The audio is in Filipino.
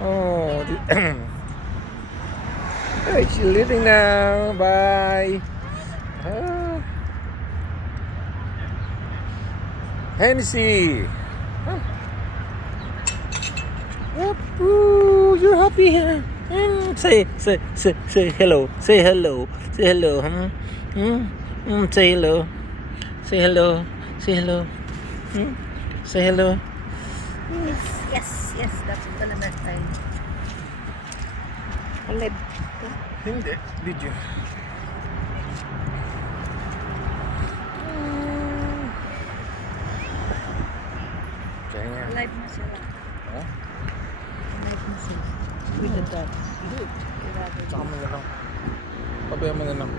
Oh, hey, she's leaving now. Bye. Ah, Hennessy. Huh. Yep. Ooh, you're happy, huh? Say hello. Say hello. Say hello. Say hello. Say hello. Say hello. Say hello. Yes, yes, yes. Dapat pala na tayo. Live. Hindi. Video. Kaya nga. Live na sila. Huh? Live na sila. With the dots. Hindi. Tsaka mo na lang. Pabayaan mo na lang.